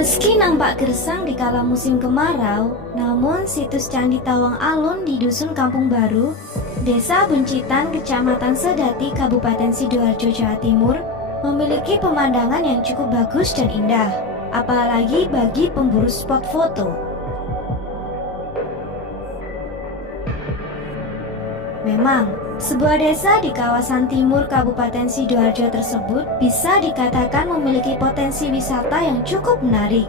Meski nampak gersang di kala musim kemarau, namun situs Candi Tawang Alun di Dusun Kampung Baru, Desa Buncitan, Kecamatan Sedati, Kabupaten Sidoarjo, Jawa Timur, memiliki pemandangan yang cukup bagus dan indah, apalagi bagi pemburu spot foto. Memang, sebuah desa di kawasan timur Kabupaten Sidoarjo tersebut bisa dikatakan memiliki potensi wisata yang cukup menarik.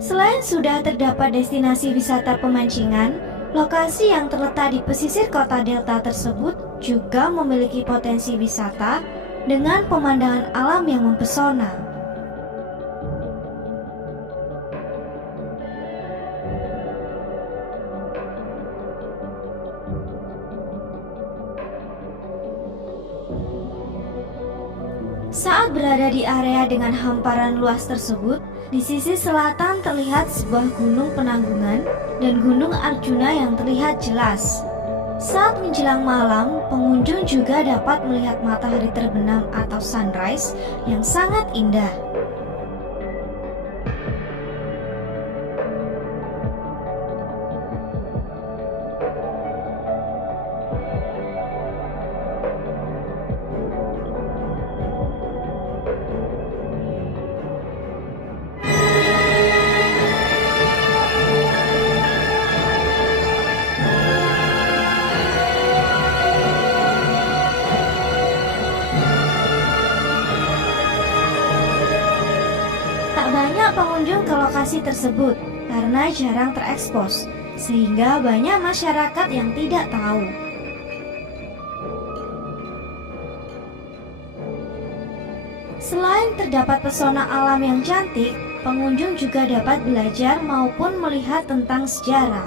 Selain sudah terdapat destinasi wisata pemancingan, lokasi yang terletak di pesisir kota Delta tersebut juga memiliki potensi wisata dengan pemandangan alam yang mempesona. Saat berada di area dengan hamparan luas tersebut, di sisi selatan terlihat sebuah gunung penanggungan dan gunung Arjuna yang terlihat jelas. Saat menjelang malam, pengunjung juga dapat melihat matahari terbenam atau sunrise yang sangat indah. Tak banyak pengunjung ke lokasi tersebut karena jarang terekspos, sehingga banyak masyarakat yang tidak tahu. Selain terdapat pesona alam yang cantik, pengunjung juga dapat belajar maupun melihat tentang sejarah.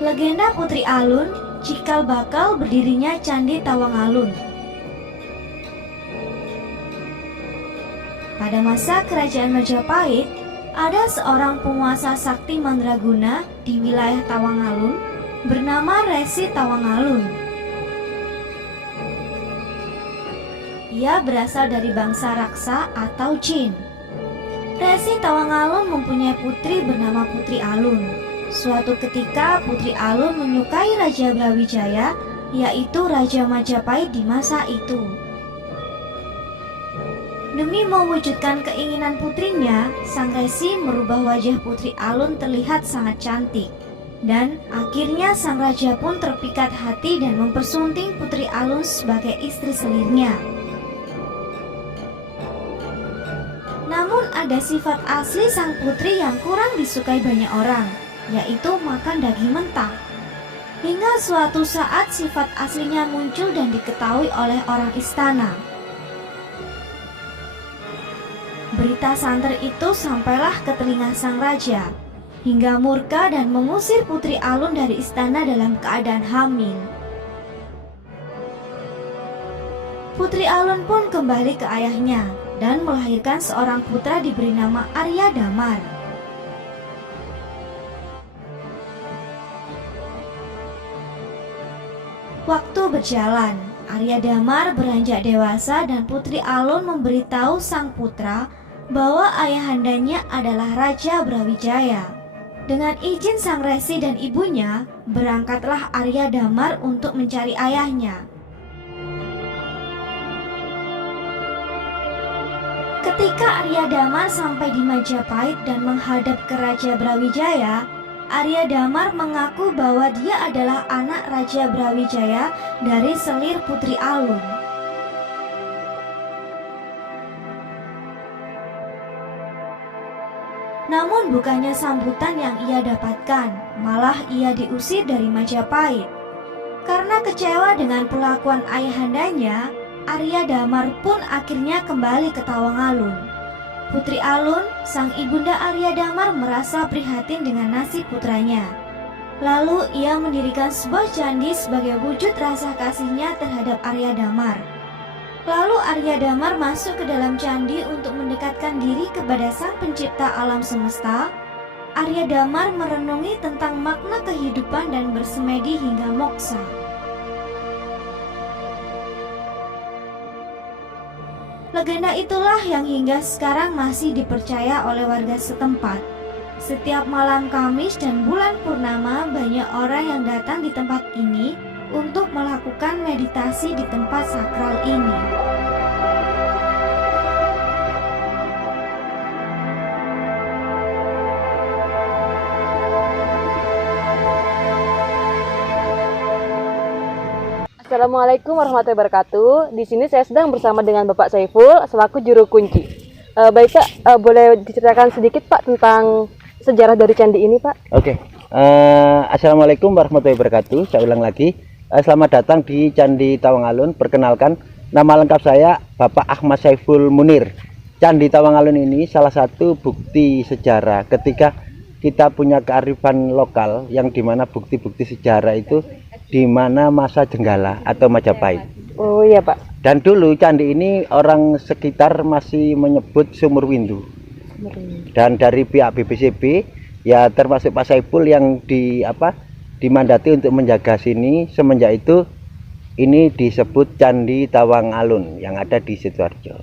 Legenda Putri Alun cikal bakal berdirinya Candi Tawang Alun. Pada masa Kerajaan Majapahit, ada seorang penguasa sakti mandraguna di wilayah Tawang Alun bernama Resi Tawang Alun. Ia berasal dari bangsa raksa atau jin. Resi Tawang Alun mempunyai putri bernama Putri Alun. Suatu ketika Putri Alun menyukai Raja Brawijaya, yaitu Raja Majapahit di masa itu. Demi mewujudkan keinginan putrinya, sang resi merubah wajah Putri Alun terlihat sangat cantik. Dan akhirnya sang raja pun terpikat hati dan mempersunting Putri Alun sebagai istri selirnya. Namun ada sifat asli sang putri yang kurang disukai banyak orang, yaitu makan daging mentah. Hingga suatu saat sifat aslinya muncul dan diketahui oleh orang istana. Berita santer itu sampailah ke telinga sang raja, hingga murka dan mengusir Putri Alun dari istana dalam keadaan hamil. Putri Alun pun kembali ke ayahnya dan melahirkan seorang putra diberi nama Arya Damar. Waktu berjalan, Arya Damar beranjak dewasa dan Putri Alun memberitahu sang putra bahwa ayahandanya adalah Raja Brawijaya. Dengan izin sang resi dan ibunya, berangkatlah Arya Damar untuk mencari ayahnya. Ketika Arya Damar sampai di Majapahit dan menghadap ke Raja Brawijaya, Arya Damar mengaku bahwa dia adalah anak Raja Brawijaya dari selir Putri Alun. Namun bukannya sambutan yang ia dapatkan, malah ia diusir dari Majapahit. Karena kecewa dengan perlakuan ayahandanya, Arya Damar pun akhirnya kembali ke Tawang Alun. Putri Alun, sang ibunda Arya Damar merasa prihatin dengan nasib putranya. Lalu ia mendirikan sebuah candi sebagai wujud rasa kasihnya terhadap Arya Damar. Lalu Arya Damar masuk ke dalam candi untuk mendekatkan diri kepada Sang Pencipta alam semesta. Arya Damar merenungi tentang makna kehidupan dan bersemedi hingga moksa. Legenda itulah yang hingga sekarang masih dipercaya oleh warga setempat. Setiap malam Kamis dan bulan purnama, banyak orang yang datang di tempat ini untuk melakukan meditasi di tempat sakral ini. Assalamualaikum warahmatullahi wabarakatuh. Di sini saya sedang bersama dengan Bapak Saiful selaku juru kunci. Baik Pak, boleh diceritakan sedikit Pak tentang sejarah dari candi ini Pak? Oke. Assalamualaikum warahmatullahi wabarakatuh. Saya ulang lagi. Selamat datang di Candi Tawangalun. Perkenalkan, nama lengkap saya Bapak Ahmad Saiful Munir. Candi Tawangalun ini salah satu bukti sejarah ketika kita punya kearifan lokal yang dimana bukti-bukti sejarah itu di mana masa Jenggala atau Majapahit. Oh iya Pak. Dan dulu candi ini orang sekitar masih menyebut Sumur Windu. Dan dari pihak BPCB ya termasuk Pak Saiful yang dimandati untuk menjaga sini. Semenjak itu ini disebut Candi Tawangalun yang ada di Sidoarjo.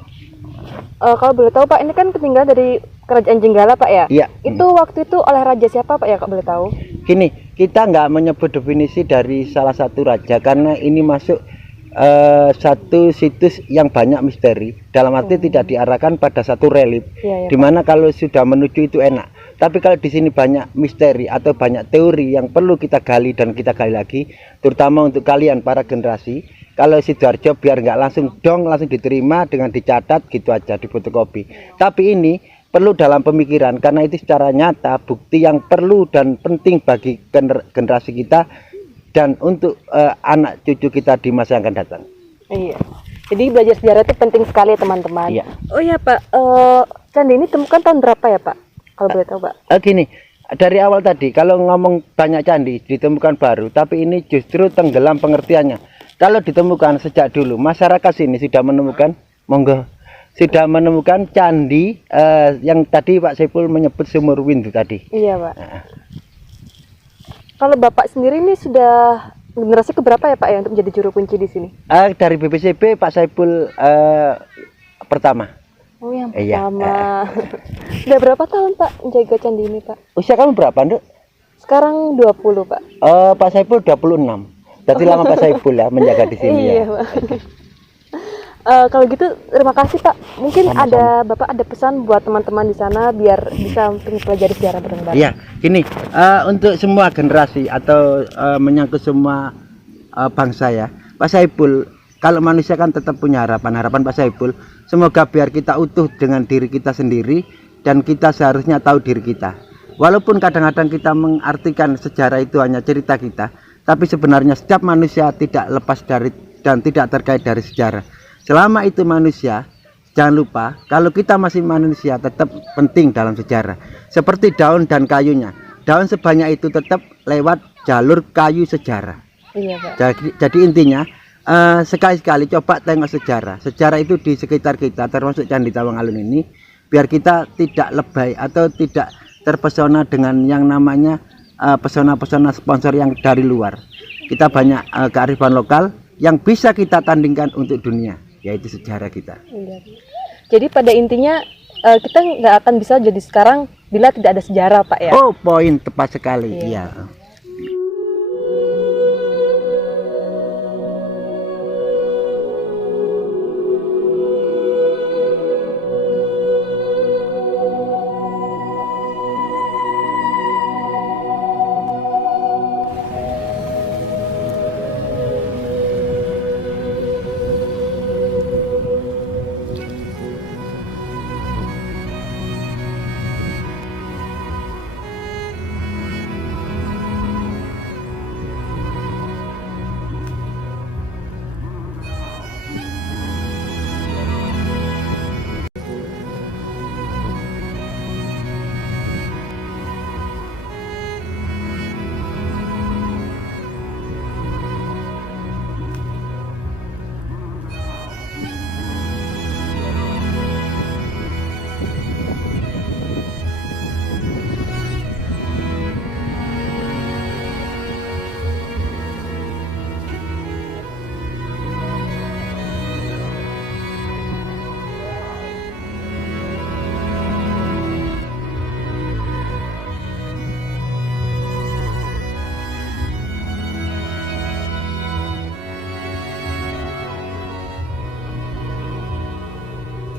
Kalau boleh tahu Pak, ini kan peninggalan dari Kerajaan Jenggala Pak ya? Iya. Itu waktu itu oleh raja siapa Pak ya, kalau boleh tahu? Gini, kita nggak menyebut definisi dari salah satu raja karena ini masuk satu situs yang banyak misteri. Dalam arti tidak diarahkan pada satu relief, dimana kalau sudah menuju itu enak. Tapi kalau di sini banyak misteri atau banyak teori yang perlu kita gali dan kita gali lagi, terutama untuk kalian para generasi. Kalau Sidoarjo biar nggak langsung dong langsung diterima dengan dicatat gitu aja di fotokopi. Tapi ini perlu dalam pemikiran karena itu secara nyata bukti yang perlu dan penting bagi generasi kita dan untuk anak cucu kita di masa yang akan datang. Iya. Jadi belajar sejarah itu penting sekali teman-teman. Iya. Oh iya Pak, candi ini ditemukan tahun berapa ya Pak? Kalau boleh tahu Pak. Gini, dari awal tadi kalau ngomong banyak candi ditemukan baru, tapi ini justru tenggelam pengertiannya. Kalau ditemukan sejak dulu masyarakat sini sudah menemukan, monggo, sudah menemukan candi yang tadi Pak Saiful menyebut Sumur Windu tadi. Iya Pak. Kalau Bapak sendiri ini sudah generasi keberapa ya Pak ya untuk menjadi juru kunci di sini? Dari BPCB Pak Saiful pertama. Oh yang pertama. Sudah berapa tahun Pak menjaga candi ini Pak? Usia kamu berapa Nduk? Sekarang 20 Pak. Pak Saiful 26. Berarti lama Pak Saiful ya menjaga di sini. Iya, ya. Pak. Kalau gitu terima kasih Pak. Mungkin sama-sama. Bapak ada pesan buat teman-teman di sana biar bisa mempelajari sejarah bareng-bareng. Iya, gini, untuk semua generasi atau menyangkut semua bangsa ya, Pak Saiful, kalau manusia kan tetap punya harapan Pak Saiful, semoga biar kita utuh dengan diri kita sendiri dan kita seharusnya tahu diri kita. Walaupun kadang-kadang kita mengartikan sejarah itu hanya cerita kita, tapi sebenarnya setiap manusia tidak lepas dari dan tidak terkait dari sejarah. Selama itu manusia, jangan lupa kalau kita masih manusia tetap penting dalam sejarah. Seperti daun dan kayunya. Daun sebanyak itu tetap lewat jalur kayu sejarah. Iya, Pak. Jadi intinya sekali-sekali coba tengok sejarah. Sejarah itu di sekitar kita termasuk Candi Tawangalun ini biar kita tidak lebay atau tidak terpesona dengan yang namanya pesona-pesona sponsor yang dari luar. Kita banyak kearifan lokal yang bisa kita tandingkan untuk dunia, yaitu sejarah kita. Iya. Jadi pada intinya kita nggak akan bisa jadi sekarang bila tidak ada sejarah Pak ya. Oh, poin tepat sekali. Iya.